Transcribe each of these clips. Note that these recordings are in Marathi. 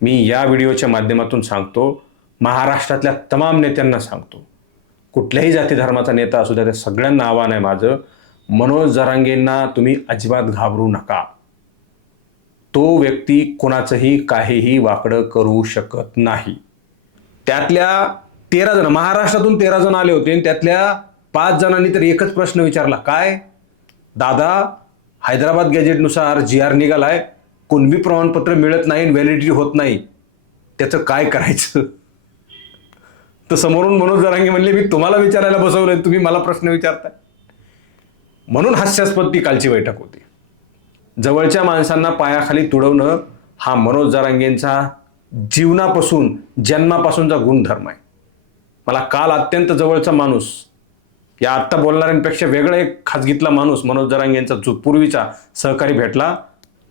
मी या व्हिडिओच्या माध्यमातून सांगतो, महाराष्ट्रातल्या तमाम नेत्यांना सांगतो, कुठल्याही जाती धर्माचा नेता असू द्या, त्या सगळ्यांना आव्हान आहे माझं, मनोज जरांगेंना तुम्ही अजिबात घाबरू नका. तो व्यक्ती कोणाचंही काहीही वाकडं करू शकत नाही. त्यातल्या 13 जण, महाराष्ट्रातून 13 जण आले होते आणि त्यातल्या 5 जणांनी तर एकच प्रश्न विचारला, काय दादा, हैदराबाद गॅजेटनुसार GR निघालाय, कुणबी प्रमाणपत्र मिळत नाही, व्हॅलिडिटी होत नाही, त्याचं काय करायचं? तर समोरून मनोज जरांगे म्हणले, मी तुम्हाला विचारायला बसवलंय, तुम्ही मला प्रश्न विचारताय. म्हणून हास्यास्पद ती कालची बैठक होती. जवळच्या माणसांना पायाखाली तुडवणं हा मनोज जरांगेंचा जीवनापासून, जन्मापासूनचा गुणधर्म आहे. मला काल अत्यंत जवळचा माणूस, या आत्ता बोलणाऱ्यांपेक्षा वेगळा एक खाजगीतला माणूस, मनोज जरांगेंचा जो पूर्वीचा सहकारी भेटला.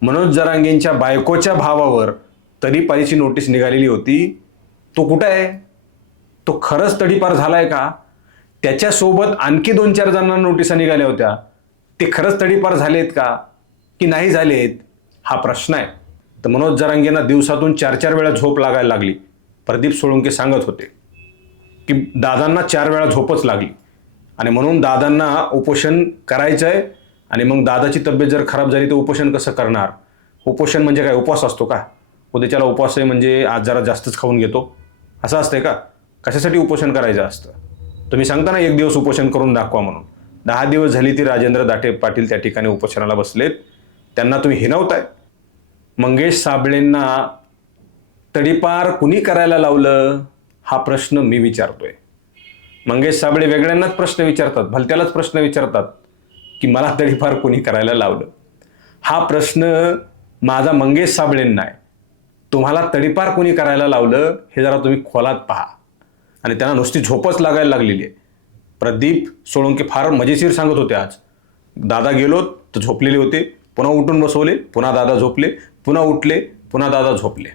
मनोज जरांगेंच्या बायकोच्या भावावर तडीपारीची नोटीस निघालेली होती. तो कुठं आहे? तो खरंच तडीपार झालाय का? त्याच्यासोबत आणखी 2-4 जणांना नोटिसा निघाल्या होत्या, ते खरंच तडीपार झालेत का की नाही झालेत, हा प्रश्न आहे. तर मनोज जरांगेंना दिवसातून 4-4 वेळा झोप लागायला लागली. प्रदीप सोळुंके सांगत होते की दादांना 4 वेळा झोपच लागली आणि म्हणून दादांना उपोषण करायचं आहे. आणि मग दादाची तब्येत जर खराब झाली तर उपोषण कसं करणार? उपोषण म्हणजे काय, उपवास असतो का? उद्याच्याला उपवास आहे म्हणजे आज जरा जास्तच खाऊन घेतो, असं असतंय का? कशासाठी उपोषण करायचं असतं? तुम्ही सांगता ना 1 दिवस उपोषण करून दाखवा म्हणून. 10 दिवस झाली ती राजेंद्र दाटे पाटील त्या ठिकाणी उपोषणाला बसलेत. त्यांना तुम्ही हिणवताय. मंगेश साबळेंना तडीपार कुणी करायला लावलं, हा प्रश्न मी विचारतोय. मंगेश साबळे वेगळ्यांनाच प्रश्न विचारतात, भलत्यालाच प्रश्न विचारतात की मला तडीपार कुणी करायला लावलं. हा प्रश्न माझा मंगेश साबळेंना आहे. तुम्हाला तडीपार कुणी करायला लावलं हे जरा तुम्ही खोलात पहा. आणि त्यांना नुसती झोपच लागायला लागलेली आहे. प्रदीप सोळुंके फार मजेशीर सांगत होते आज. दादा गेलो तर झोपलेले होते, पुन्हा उठून बसवले, पुन्हा दादा झोपले, पुन्हा उठले, पुन्हा दादा झोपले,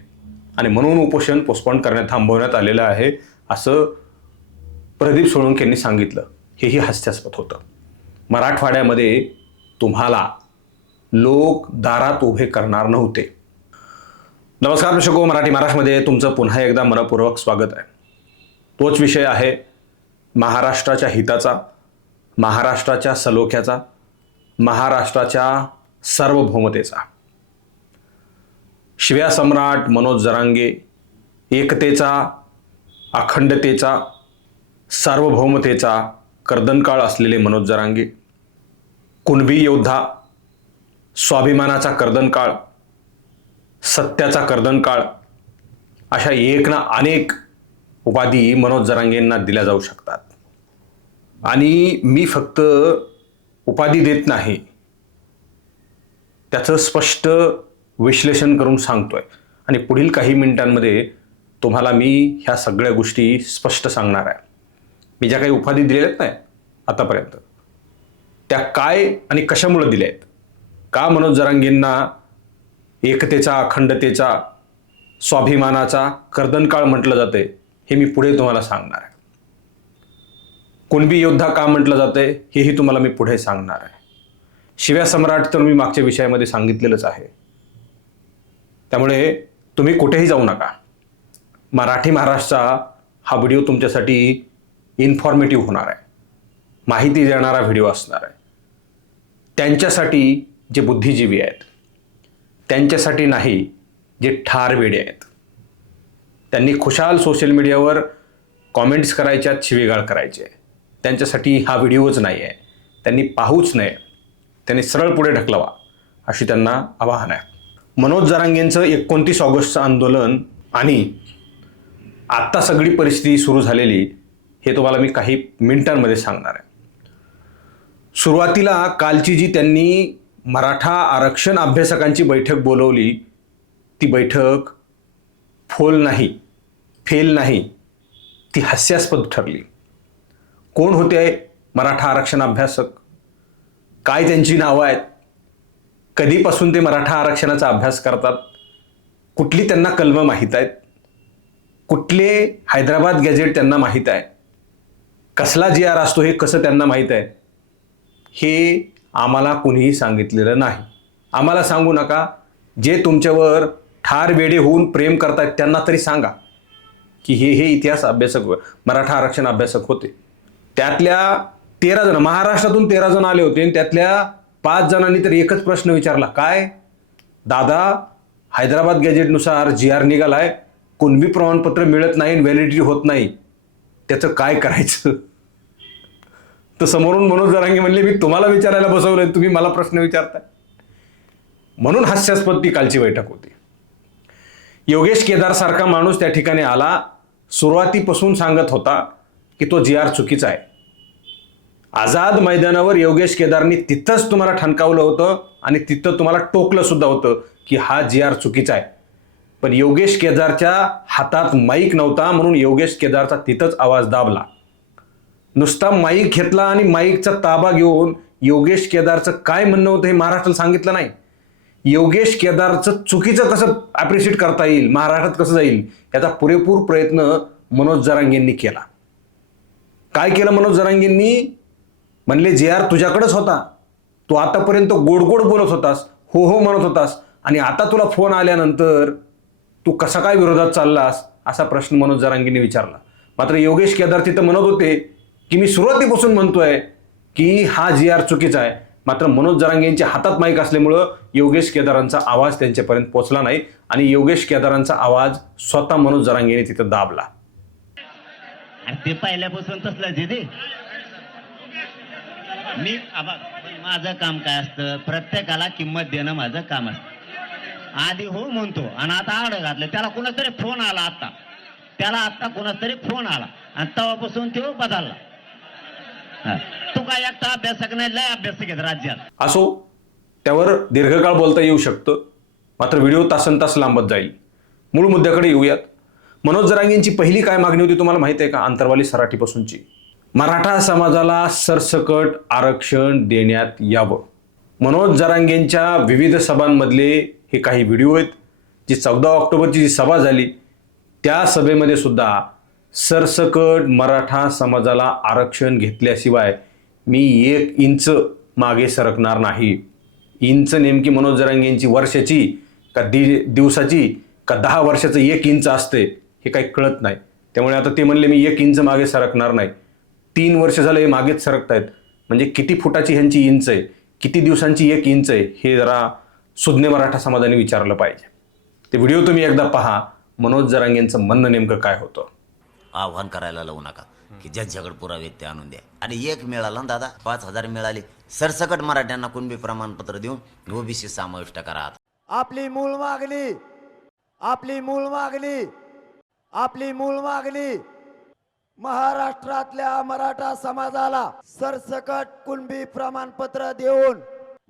आणि म्हणून उपोषण पोस्टपोन थांबवण्यात आलेलं आहे, असं प्रदीप सोळुंकेंनी सांगितलं. हेही हास्यास्पद होतं. मराठवाड्यामध्ये तुम्हाला लोक दारात उभे करणार नव्हते. नमस्कार दर्शको, मराठी महाराष्ट्रामध्ये तुमचं पुन्हा एकदा मनपूर्वक स्वागत आहे. तोच विषय आहे महाराष्ट्राच्या हिताचा, महाराष्ट्राच्या सलोख्याचा, महाराष्ट्राच्या सार्वभौमतेचा. शिव्या सम्राट मनोज जरांगे, एकतेचा, अखंडतेचा, सार्वभौमतेचा कर्दनकाळ असलेले मनोज जरांगे, कुणबी योद्धा, स्वाभिमानाचा कर्दनकाळ, सत्याचा कर्दनकाळ, अशा एक ना अनेक उपाधी मनोज जरांगेंना दिल्या जाऊ शकतात. आणि मी फक्त उपाधी देत नाही, त्याचं स्पष्ट विश्लेषण करून सांगतोय. आणि पुढील काही मिनिटांमध्ये तुम्हाला मी ह्या सगळ्या गोष्टी स्पष्ट सांगणार आहे. मी ज्या काही उपाधी दिलेल्या आहेत नाही आतापर्यंत, त्या काय आणि कशामुळे दिल्या आहेत, का मनोज जरांगेंना एकतेचा, अखंडतेचा, स्वाभिमानाचा कर्दनकाळ म्हटलं जाते, हे मी पुढे तुम्हाला सांगणार आहे. कुणबी योद्धा का म्हटलं जाते, हेही तुम्हाला मी पुढे सांगणार आहे. शिव्या सम्राट तर मी मागच्या विषयामध्ये सांगितलेलंच आहे. त्यामुळे तुम्ही कुठेही जाऊ नका. मराठी महाराष्ट्राचा हा व्हिडिओ तुमच्यासाठी इन्फॉर्मेटिव्ह होणार आहे, माहिती देणारा व्हिडिओ असणार आहे. त्यांच्यासाठी जे बुद्धिजीवी आहेत, त्यांच्यासाठी नाही जे ठार वेडे आहेत. त्यांनी खुशाल सोशल मीडियावर कॉमेंट्स करायच्यात, शिवीगाळ करायचे, त्यांच्यासाठी हा व्हिडिओच नाही आहे. त्यांनी पाहूच नये, त्यांनी सरळ पुढे ढकलावा, अशी त्यांना आवाहन आहे. मनोज जरांगेंचं 29 ऑगस्टचं आंदोलन आणि आत्ता सगळी परिस्थिती सुरू झालेली, हे तुम्हाला मी काही मिनिटांमध्ये सांगणार आहे. सुरुवातीला कालची जी त्यांनी मराठा आरक्षण अभ्यासकांची बैठक बोलवली, ती बैठक फेल नाही, ती हास्यास्पद ठरली. कोण होते मराठा आरक्षण अभ्यासक? काय त्यांची नावं आहेत? कधीपासून ते मराठा आरक्षणाचा अभ्यास करतात? कुठली त्यांना कलमं माहीत आहेत? कुठले हैदराबाद गॅजेट त्यांना माहीत आहे? कसला GR असतो हे कसं त्यांना माहीत आहे? हे आम्हाला कुणीही सांगितलेलं नाही. आम्हाला सांगू नका. जे तुमच्यावर ठार वेडे होऊन प्रेम करतायत त्यांना तरी सांगा की हे इतिहास अभ्यासक मराठा आरक्षण अभ्यासक होते. त्यातल्या 13 जण महाराष्ट्रातून 13 जण आले होते आणि त्यातल्या 5 जणांनी तर एकच प्रश्न विचारला, काय दादा हैदराबाद गॅजेटनुसार GR निघालाय, कुणबी प्रमाणपत्र मिळत नाही, व्हॅलिडिटी होत नाही, त्याचं काय करायचं. तर समोरून मनोज जरांगे म्हणले मी तुम्हाला विचारायला बसवलंय, तुम्ही मला प्रश्न विचारताय. म्हणून हास्यास्पद ती कालची बैठक होती. योगेश केदार सारखा माणूस त्या ठिकाणी आला, सुरुवातीपासून सांगत होता की तो GR चुकीचा आहे. आझाद मैदानावर योगेश केदारनी तिथंच तुम्हाला ठणकावलं होतं आणि तिथं तुम्हाला टोकलं सुद्धा होतं की हा GR चुकीचा आहे. पण योगेश केदारच्या हातात माईक नव्हता म्हणून योगेश केदारचा तिथंच आवाज दाबला. नुसता माईक घेतला आणि माईकचा ताबा घेऊन योगेश केदारचं काय म्हणणं होतं हे महाराष्ट्राला सांगितलं नाही. योगेश केदारचं चुकीचं कसं ॲप्रिशिएट करता येईल, महाराष्ट्रात कसं जाईल, याचा पुरेपूर प्रयत्न मनोज जरांगेंनी केला. काय केलं मनोज जरांगेंनी? म्हणले GR तुझ्याकडेच होता, तू आतापर्यंत गोड गोड बोलत होतास, हो हो म्हणत होतास, आणि आता तुला फोन आल्यानंतर तू कसा काय विरोधात चाललास असा प्रश्न मनोज जरांगेंनी विचारला. मात्र योगेश केदार तिथं म्हणत होते की मी सुरुवातीपासून म्हणतोय की हा GR चुकीचा आहे. मात्र मनोज जरांगेंच्या हातात माईक असल्यामुळं योगेश केदारांचा आवाज त्यांच्यापर्यंत पोहोचला नाही आणि योगेश केदारांचा आवाज स्वतः मनोज जरांगेने तिथं दाबला. ते पहिल्यापासून तसलंच आहे ते. मी माझं काम काय असतं, प्रत्येकाला किंमत देणं माझं काम असतं. आधी हो म्हणतो आणि आता आड घातलं. त्याला कोणाच तरी फोन आला, आता कोणाच तरी फोन आला आणि तेव्हापासून तो बदलला. तू काय एकटा अभ्यासक नाही, लय अभ्यासक आहेत राज्यात. असो, त्यावर दीर्घकाळ बोलता येऊ शकतं, मात्र व्हिडिओ तासनतास लांबत जाईल. मूळ मुद्द्याकडे येऊयात. मनोज जरांगेंची पहिली काय मागणी होती तुम्हाला माहिती आहे का? अंतरवाली सराटीपासूनची. मराठा समाजाला सरसकट आरक्षण देण्यात यावं. मनोज जरांगेंच्या विविध सभांमधले हे काही व्हिडिओ आहेत. जी 14 ऑक्टोबरची जी सभा झाली त्या सभेमध्ये सुद्धा सरसकट मराठा समाजाला आरक्षण घेतल्याशिवाय मी 1 इंच मागे सरकणार नाही. इंच नेमकी मनोज जरांगेंची वर्षाची का दिवसाची का 10 वर्षाचं 1 इंच असते हे काही कळत नाही. त्यामुळे आता ते म्हणले मी 1 इंच मागे सरकणार नाही. 3 वर्ष झालं हे मागेच सरकतायत. म्हणजे किती फुटाची ह्यांची इंच आहे, किती दिवसांची 1 इंच आहे, हे जरा सुज्ञ मराठा समाजाने विचारलं पाहिजे. ते व्हिडिओ तुम्ही एकदा पहा, मनोज जरांगेंचं म्हणणं नेमकं काय होतं. आव्हान करायला लावू नका की ज्यांच्याकडे पुरावे ते आणून द्या. आणि 1 मिळाला ना दादा, 5,000 मिळाले. सरसकट मराठ्यांना कुणबी प्रमाणपत्र देऊन ओबीसी समाविष्ट करा. आपली मूळ मागणी महाराष्ट्रातल्या मराठा समाजाला सरसकट कुणबी प्रमाणपत्र देऊन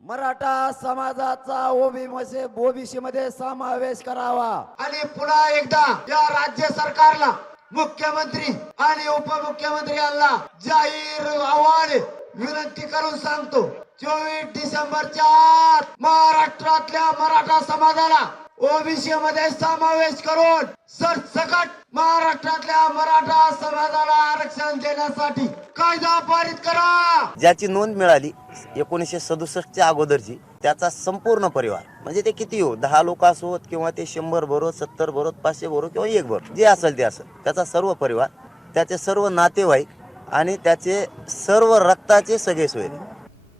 मराठा समाजाचा ओबीसी मध्ये समावेश करावा. आणि पुन्हा एकदा या राज्य सरकारला, मुख्यमंत्री आणि उपमुख्यमंत्री यांना जाहीर आव्हान विनंती करून सांगतो, 24 डिसेंबरच्या आत महाराष्ट्रातल्या मराठा समाजाला ओबीसी मध्ये समावेश करून सरसकट महाराष्ट्रातल्या मराठा समाजाला आरक्षण देण्यासाठी कायदा पारित करा. ज्याची नोंद मिळाली 1967च्या अगोदरची, त्याचा संपूर्ण परिवार, म्हणजे ते किती हो, 10 लोक असोत किंवा ते 100 भरो, 70 भरो, 500 भरो किंवा 1 भरो, जे असेल ते असेल, त्याचा सर्व परिवार, त्याचे सर्व नातेवाईक आणि त्याचे सर्व रक्ताचे सगळे सोयरे.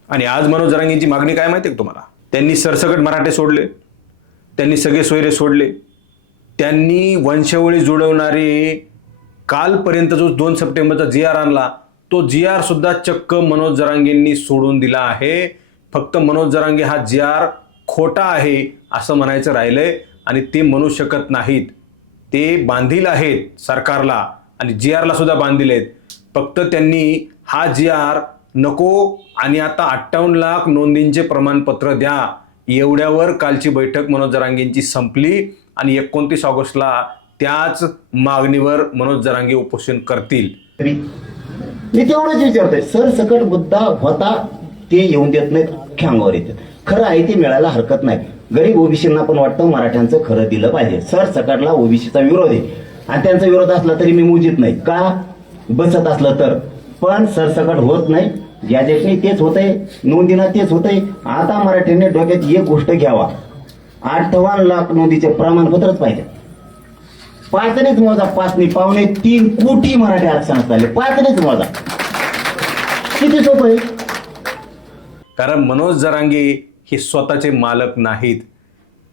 आणि आज मनोज जरांगेंची मागणी काय माहिती आहे तुम्हाला? त्यांनी सरसकट मराठे सोडले, त्यांनी सगळे सोयरे सोडले, त्यांनी वंशावळी जुळवणारे कालपर्यंत जो 2 सप्टेंबरचा GR आणला तो GR सुद्धा चक्क मनोज जरांगेंनी सोडून दिला आहे. फक्त मनोज जरांगे हा GR खोटा आहे असं म्हणायचं राहिलंय आणि ते म्हणू शकत नाहीत. ते बांधील आहेत सरकारला आणि GRला सुद्धा बांधील आहेत. फक्त त्यांनी हा GR नको आणि आता 58 लाख नोंदींचे प्रमाणपत्र द्या, एवढ्यावर कालची बैठक मनोज जरांगेंची संपली आणि 29 ऑगस्टला त्याच मागणीवर मनोज जरांगे उपोषण करतील. मी तेवढंच विचारतोय, सरसकट मुद्दा होता ते येऊन देत नाहीत, अख्ख्या अंगावर येतात. खरं आहे ते मिळायला हरकत नाही. गरीब ओबीसींना पण वाटतं मराठ्यांचं खरं दिलं पाहिजे. सरसकटला ओबीसीचा विरोध आहे आणि त्यांचा विरोध असला तरी मी मुजीत नाही का, बसत असलं तर. पण सरसकट होत नाही, गॅजेटने तेच होतंय, नोंदीनं तेच होतंय. आता मराठ्यांनी डोक्यात एक गोष्ट घ्यावा, लाख नोंदीचे प्रमाणपत्रच पाहिजे. पाचनेच मोजा, 5.3 कोटी मराठी आरक्षणात आले. पाचनेच मोजा, किती सोपं आहे. कारण मनोज जरांगे हे स्वतःचे मालक नाहीत.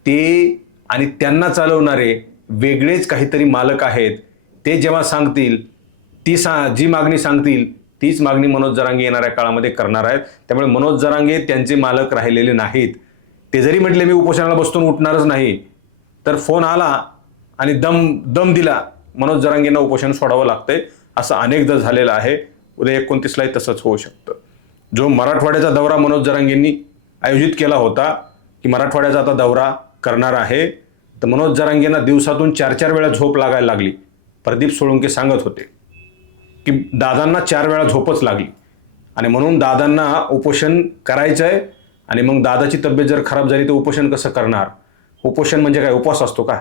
ते आणि त्यांना चालवणारे वेगळेच काहीतरी मालक आहेत. ते जेव्हा सांगतील जी मागणी सांगतील तीच मागणी मनोज जरांगे येणाऱ्या काळामध्ये करणार आहेत. त्यामुळे मनोज जरांगे त्यांचे मालक राहिलेले नाहीत. ते जरी म्हटले मी उपोषणाला बसतून उठणारच नाही, तर फोन आला आणि दम दिला, मनोज जरांगेंना उपोषण सोडावं लागतंय. असं अनेकदा झालेलं आहे. उद्या 29ला तसंच होऊ शकतं. जो मराठवाड्याचा दौरा मनोज जरांगेंनी आयोजित केला होता की मराठवाड्याचा आता दौरा करणार आहे, तर मनोज जरांगेंना दिवसातून 4 वेळा झोप लागायला लागली. प्रदीप सोळुंके सांगत होते की दादांना 4 वेळा झोपच लागली आणि म्हणून दादांना उपोषण करायचं आहे. आणि मग दादाची तब्येत जर खराब झाली तर उपोषण कसं करणार? उपोषण म्हणजे काय उपवास असतो का?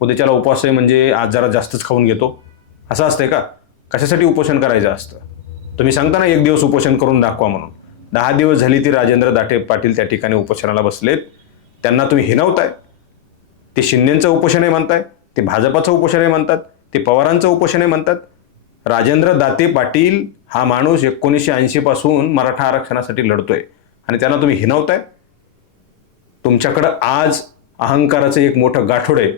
उद्याच्याला उपवास आहे म्हणजे आज जरा जास्तच खाऊन घेतो असं असतंय का? कशासाठी उपोषण करायचं असतं? तुम्ही सांगता ना 1 दिवस उपोषण करून दाखवा म्हणून. 10 दिवस झाली ती राजेंद्र दाटे पाटील त्या ठिकाणी उपोषणाला बसलेत. त्यांना तुम्ही हिनवताय. ते शिंदेचं उपोषण आहे म्हणताय, ते भाजपाचं उपोषण आहे म्हणतात, ते पवारांचं उपोषण आहे म्हणतात. राजेंद्र दाते पाटील हा माणूस 1980 पासून मराठा आरक्षणासाठी लढतोय आणि त्यांना तुम्ही हिनवताय. तुमच्याकडं आज अहंकाराचं एक मोठं गाठोड आहे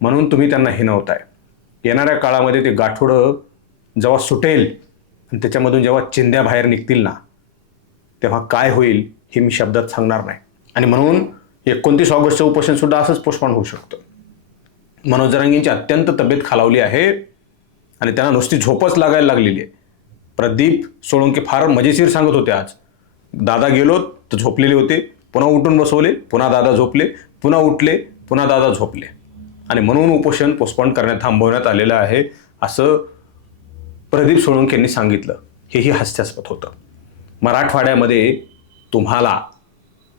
म्हणून तुम्ही त्यांना हिनवताय. येणाऱ्या काळामध्ये ते गाठोडं जेव्हा सुटेल आणि त्याच्यामधून जेव्हा चिंध्या बाहेर निघतील ना, तेव्हा काय होईल हे मी शब्दात सांगणार नाही. आणि म्हणून 29 ऑगस्टचं उपोषण सुद्धा असंच पोस्टपोन होऊ शकतं. मनोज जरांगेंची अत्यंत तब्येत खालावली आहे आणि त्यांना नुसती झोपच लागायला लागलेली आहे. प्रदीप सोळुंके फार मजेशीर सांगत होते आज, दादा गेलो तर झोपलेले होते, पुन्हा उठून बसवले, पुन्हा दादा झोपले, पुन्हा उठले, पुन्हा दादा झोपले आणि म्हणून उपोषण पोस्टपोन थांबवण्यात आलेलं आहे असं प्रदीप सोळुंकेंनी सांगितलं. हेही हास्यास्पद होतं. मराठवाड्यामध्ये तुम्हाला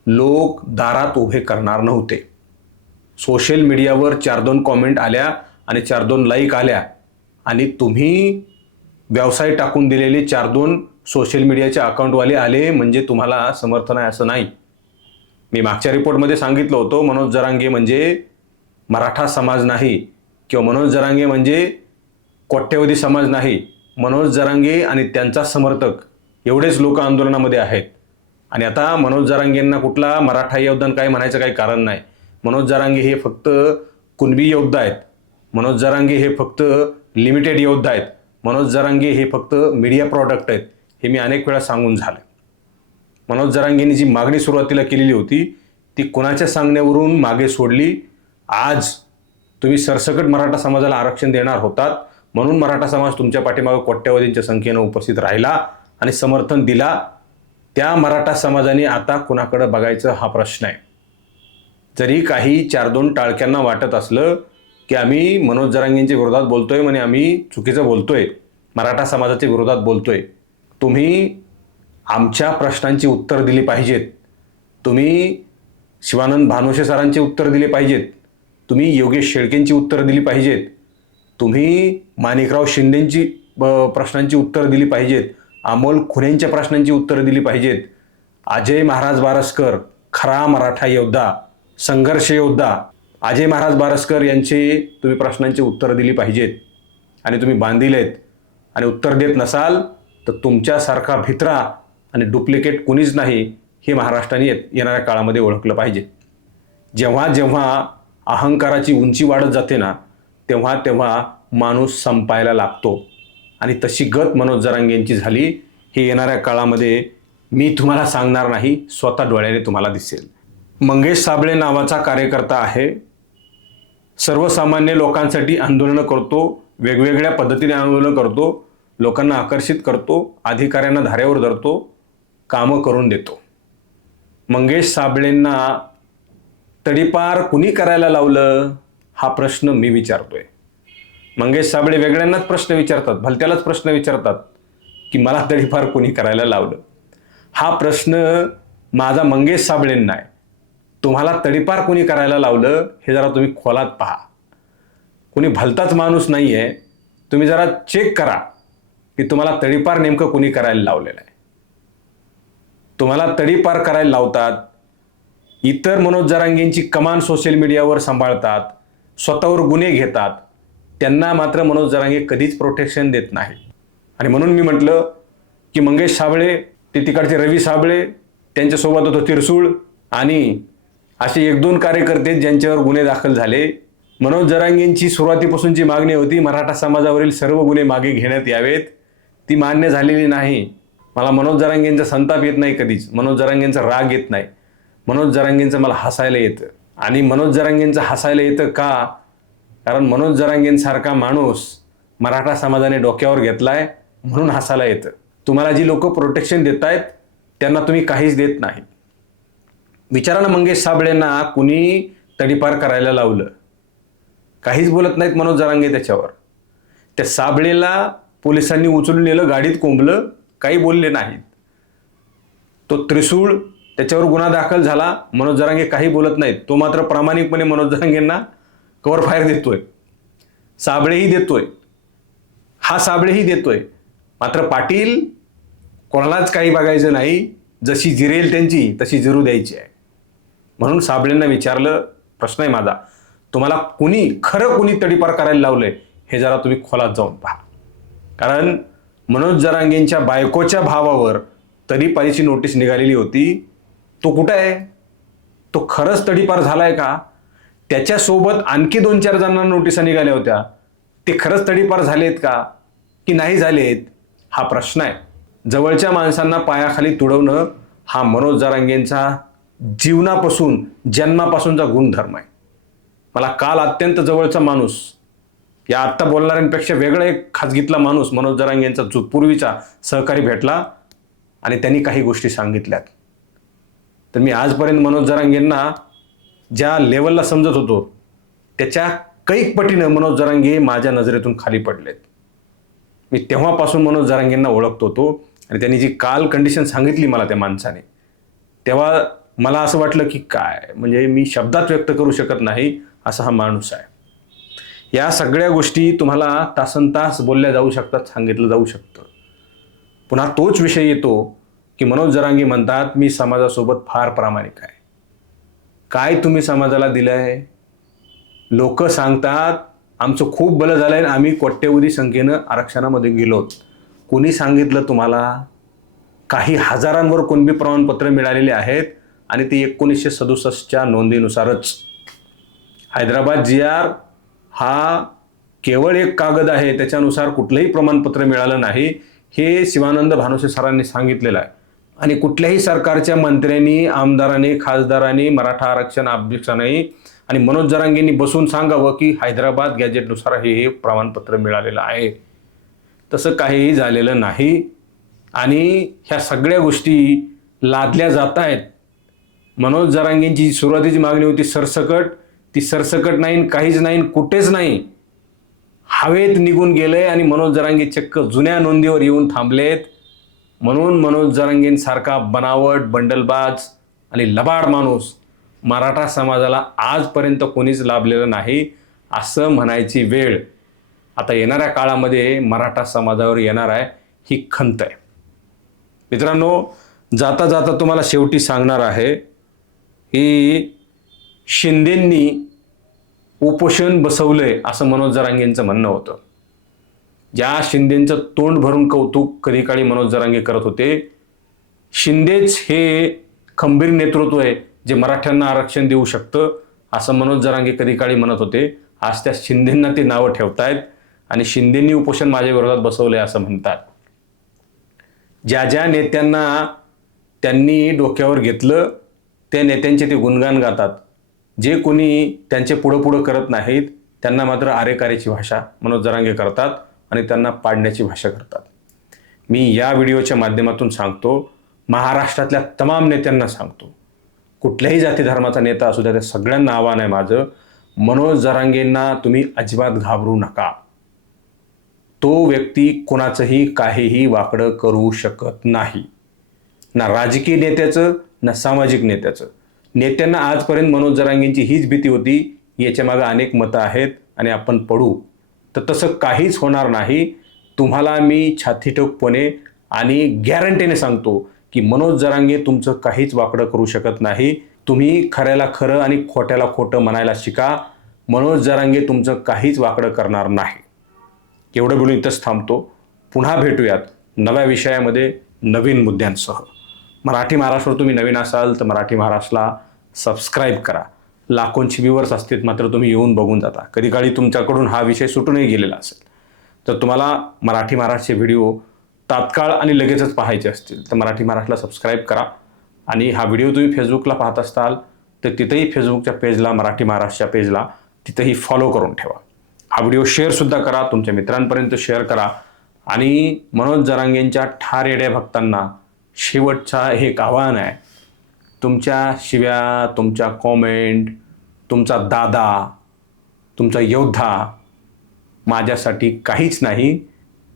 लोक दारात उभे करणार नव्हते. सोशल मीडियावर 4-2 कॉमेंट आल्या आणि 4-2 लाईक आल्या आणि तुम्ही व्यवसाय टाकून दिलेले 4-2 सोशल मीडियाचे अकाउंटवाले आले म्हणजे तुम्हाला समर्थन आहे असं नाही. मी मागच्या रिपोर्टमध्ये सांगितलं होतं मनोज जरांगे म्हणजे मराठा समाज नाही किंवा मनोज जरांगे म्हणजे कोट्यवधी समाज नाही. मनोज जरांगे आणि त्यांचा समर्थक एवढेच लोक आंदोलनामध्ये आहेत. आणि आता मनोज जरांगेंना कुठला मराठा योगदान काय म्हणायचं काही कारण नाही. मनोज जरांगे हे फक्त कुणबी योद्धा आहेत. मनोज जरांगे हे फक्त लिमिटेड योद्धा आहेत. मनोज जरांगे हे फक्त मीडिया प्रॉडक्ट आहेत. हे मी अनेक वेळा सांगून झालं. मनोज जरांगेंनी जी मागणी सुरुवातीला केलेली होती ती कुणाच्या सांगण्यावरून मागे सोडली. आज तुम्ही सरसकट मराठा समाजाला आरक्षण देणार होतात म्हणून मराठा समाज तुमच्या पाठीमागे कोट्यवधींच्या संख्येनं उपस्थित राहिला आणि समर्थन दिला. त्या मराठा समाजाने आता कुणाकडे बघायचं हा प्रश्न आहे. जरी काही 4-2 टाळक्यांना वाटत असलं की आम्ही मनोज जरांगेंच्या विरोधात बोलतोय म्हणजे आम्ही चुकीचं बोलतोय, मराठा समाजाच्या विरोधात बोलतोय, तुम्ही आमच्या प्रश्नांची उत्तर दिली पाहिजेत. तुम्ही शिवानंद भानुशे सरांची उत्तर दिली पाहिजेत. तुम्ही योगेश शेळकेंची उत्तर दिली पाहिजेत. तुम्ही माणिकराव शिंदेंची प्रश्नांची उत्तर दिली पाहिजेत. अमोल खुनेंच्या प्रश्नांची उत्तरं दिली पाहिजेत. अजय महाराज बारसकर खरा मराठा योद्धा, संघर्ष योद्धा अजय महाराज बारसकर यांचे तुम्ही प्रश्नांची उत्तरं दिली पाहिजेत. आणि तुम्ही बांधिलेत आणि उत्तर देत नसाल तर तुमच्यासारखा भित्रा आणि डुप्लिकेट कुणीच नाही हे महाराष्ट्राने येणाऱ्या काळामध्ये ओळखलं पाहिजे. जेव्हा जेव्हा अहंकाराची उंची वाढत जाते ना तेव्हा तेव्हा माणूस संपायला लागतो आणि तशी गत मनोज जरांगेंची झाली. हे येणाऱ्या काळामध्ये मी तुम्हाला सांगणार नाही, स्वतः डोळ्याने तुम्हाला दिसेल. मंगेश साबळे नावाचा कार्यकर्ता आहे. सर्वसामान्य लोकांसाठी आंदोलनं करतो, वेगवेगळ्या पद्धतीने आंदोलनं करतो, लोकांना आकर्षित करतो, अधिकाऱ्यांना धारेवर धरतो, कामं करून देतो. मंगेश साबळेंना तडीपार कुणी करायला लावलं हा प्रश्न मी विचारतोय. मंगेश साबळे वेगळ्यांनाच प्रश्न विचारतात, भलत्यालाच प्रश्न विचारतात की मला तडीपार कुणी करायला लावलं. हा प्रश्न माझा मंगेश साबळेंना आहे. तुम्हाला तडीपार कुणी करायला लावलं हे जरा तुम्ही खोलात पहा. कुणी भलताच माणूस नाही आहे. तुम्ही जरा चेक करा की तुम्हाला तडीपार नेमकं कुणी करायला लावलेलं आहे. तुम्हाला तडीपार करायला लावतात इतर मनोज जरांगेंची कमान सोशल मीडियावर सांभाळतात, स्वतःवर गुन्हे घेतात, त्यांना मात्र मनोज जरांगे कधीच प्रोटेक्शन देत नाही. आणि म्हणून मी म्हटलं की मंगेश साबळे, ते तिकडचे रवी साबळे, त्यांच्यासोबत होतो तिरसूळ आणि असे 1-2 कार्यकर्ते ज्यांच्यावर गुन्हे दाखल झाले. मनोज जरांगेंची सुरुवातीपासूनची मागणी होती मराठा समाजावरील सर्व गुन्हे मागे घेण्यात यावेत. ती मान्य झालेली नाही. मला मनोज जरांगेंचा संताप येत नाही कधीच, मनोज जरांगेंचा राग येत नाही. मनोज जरांगेंचं मला हसायला येतं. आणि मनोज जरांगेंचं हसायला येतं का? कारण मनोज जरांगेंसारखा माणूस मराठा समाजाने डोक्यावर घेतलाय म्हणून हसायला येतं. तुम्हाला जी लोक प्रोटेक्शन देत आहेत त्यांना तुम्ही काहीच देत नाही. विचारा ना मंगेश साबळेंना कुणी तडीपार करायला लावलं, काहीच बोलत नाहीत मनोज जरांगे त्याच्यावर. त्या साबळेला पोलिसांनी उचलून नेलं, गाडीत कोंबलं, काही बोलले नाहीत. तो त्रिशूळ, त्याच्यावर गुन्हा दाखल झाला, मनोज जरांगे काही बोलत नाहीत. तो मात्र प्रामाणिकपणे मनोज जरांगेंना कव्हर फायर देतोय, साबळेही देतोय, हा साबळेही देतोय. मात्र पाटील कोणालाच काही बघायचं नाही, जशी जिरेल त्यांची तशी जिरू द्यायची आहे. म्हणून साबळेंना विचारलं, प्रश्न आहे माझा, तुम्हाला खरं कुणी तडीपार करायला लावलंय हे जरा तुम्ही खोलात जाऊन पहा. कारण मनोज जरांगेंच्या बायकोच्या भावावर तडीपारीची नोटीस निघालेली होती. तो कुठं आहे? तो खरंच तडीपार झालाय का? त्याच्यासोबत आणखी 2-4 जणांना नोटिसा निघाल्या होत्या, ते खरंच तडीपार झालेत का की नाही झालेत हा प्रश्न आहे. जवळच्या माणसांना पायाखाली तुडवणं हा मनोज जरांगेंचा जीवनापासून जन्मापासूनचा गुणधर्म आहे. मला काल अत्यंत जवळचा माणूस, या आत्ता बोलणाऱ्यांपेक्षा वेगळा एक खाजगीतला माणूस मनोज जरांगेंचा जो पूर्वीचा सहकारी भेटला आणि त्यांनी काही गोष्टी सांगितल्यात. तर मी आजपर्यंत मनोज जरांगेंना ज्या लेवलला समजत होतो त्याच्या कैक पटीनं मनोज जरांगे माझ्या नजरेतून खाली पडलेत. मी तेव्हापासून मनोज जरांगेंना ओळखतो तो. आणि त्यांनी जी काल कंडिशन सांगितली मला त्या माणसाने, तेव्हा मला असं वाटलं की काय, म्हणजे मी शब्दात व्यक्त करू शकत नाही असा हा माणूस आहे. या सगळ्या गोष्टी तुम्हाला तासनतास बोलल्या जाऊ शकतात, सांगितलं जाऊ शकतं. पुन्हा तोच विषय येतो की मनोज जरांगे म्हणतात मी समाजासोबत फार प्रामाणिक आहे. काय तुम्ही समाजाला दिलंय? लोक सांगतात आमचं खूप बलं झालंय आणि आम्ही कोट्यवधी संख्येनं आरक्षणामध्ये गेलोत. कोणी सांगितलं तुम्हाला? काही हजारांवर कुणबी प्रमाणपत्र मिळालेले आहेत आणि ते 1967च्या नोंदीनुसारच. हैदराबाद GR हा केवळ एक कागद आहे, त्याच्यानुसार कुठलंही प्रमाणपत्र मिळालं नाही, हे शिवानंद भानुसे सरांनी सांगितलेलं आहे. आणि कुठल्याही सरकारच्या मंत्र्यांनी, आमदारांनी, खासदारांनी मराठा आरक्षण अभ्यक्षांनी आणि मनोज जरांगेंनी बसून सांगावं की हैदराबाद गॅजेटनुसार हे प्रमाणपत्र मिळालेलं आहे. तसं काहीही झालेलं नाही. आणि ह्या सगळ्या गोष्टी लादल्या जात आहेत. मनोज जरांगेंची सुरुवातीची मागणी होती सरसकट, ती सरसकट नाही, काहीच नाही, कुठेच नाही, हवेत निघून गेलंय. आणि मनोज जरांगे चक्क जुन्या नोंदीवर येऊन थांबलेत. म्हणून मनोज जरांगेंसारखा बनावट, बंडलबाज आणि लबाड माणूस मराठा समाजाला आजपर्यंत कोणीच लाभलेलं नाही असं म्हणायची वेळ आता येणाऱ्या काळामध्ये मराठा समाजावर येणार आहे, ही खंत आहे. मित्रांनो, जाता जाता तुम्हाला शेवटी सांगणार आहे की शिंदेंनी उपोषण बसवलंय असं मनोज जरांगेंचं म्हणणं होतं. ज्या शिंदेंचं तोंड भरून कौतुक कधी काळी मनोज जरांगे करत होते, शिंदेच हे खंबीर नेतृत्व आहे जे मराठ्यांना आरक्षण देऊ शकतं असं मनोज जरांगे कधी काळी म्हणत होते. आज त्या शिंदेंना ते नावं ठेवतायत आणि शिंदेंनी उपोषण माझ्या विरोधात बसवलंय असं म्हणतात. ज्या ज्या नेत्यांना त्यांनी डोक्यावर घेतलं त्या नेत्यांचे ते गुणगान गातात. जे कोणी त्यांचे पुढं करत नाहीत त्यांना मात्र आरेकारेची भाषा मनोज जरांगे करतात आणि त्यांना पाडण्याची भाषा करतात. मी या व्हिडिओच्या माध्यमातून सांगतो, महाराष्ट्रातल्या तमाम नेत्यांना सांगतो, कुठल्याही जाती धर्माचा नेता असू द्या, त्या सगळ्यांना आव्हान आहे माझं, मनोज जरांगेंना तुम्ही अजिबात घाबरू नका. तो व्यक्ती कोणाचंही काहीही वाकडं करू शकत नाही, ना राजकीय नेत्याचं ना सामाजिक नेत्याचं. नेत्यांना आजपर्यंत मनोज जरांगेंची हीच भीती होती, याच्या मागे अनेक मतं आहेत आणि आपण पडू, तर तसं काहीच होणार नाही. तुम्हाला मी छातीठोकपणे आणि गॅरंटीने सांगतो की मनोज जरांगे तुमचं काहीच वाकडं करू शकत नाही. तुम्ही खऱ्याला खरं आणि खोट्याला खोटं म्हणायला शिका. मनोज जरांगे तुमचं काहीच वाकडं करणार नाही. एवढं बोलून इथंच थांबतो. पुन्हा भेटूयात नव्या विषयामध्ये नवीन मुद्द्यांसह. मराठी महाराष्ट्रावर तुम्ही नवीन असाल तर मराठी महाराष्ट्राला सबस्क्राईब करा. लाखोंची व्ह्यूअर्स असतील मात्र तुम्ही येऊन बघून जाता. कधी काळी तुमच्याकडून हा विषय सुटूनही गेलेला असेल. तर तुम्हाला मराठी महाराष्ट्राचे व्हिडिओ तात्काळ आणि लगेचच पाहायचे असतील तर मराठी महाराष्ट्राला सबस्क्राईब करा. आणि हा व्हिडिओ तुम्ही फेसबुकला पाहत असाल तर तिथेही फेसबुकच्या पेजला, मराठी महाराष्ट्राच्या पेजला तिथेही फॉलो करून ठेवा. हा व्हिडिओ शेअरसुद्धा करा, तुमच्या मित्रांपर्यंत शेअर करा. आणि मनोज जरांगेंच्या ठार येड्या भक्तांना शेवटचा हे एक आव्हान आहे. तुमच्या शिव्या, तुमच्या कॉमेंट, तुमचा दादा, तुमचा योद्धा माझ्यासाठी काहीच नाही.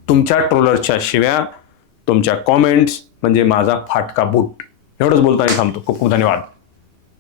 तुमच्या ट्रोलर्सच्या शिव्या, तुमच्या कॉमेंट्स म्हणजे माझा फाटका बूट. एवढंच बोलताना थांबतो. खूप खूप धन्यवाद.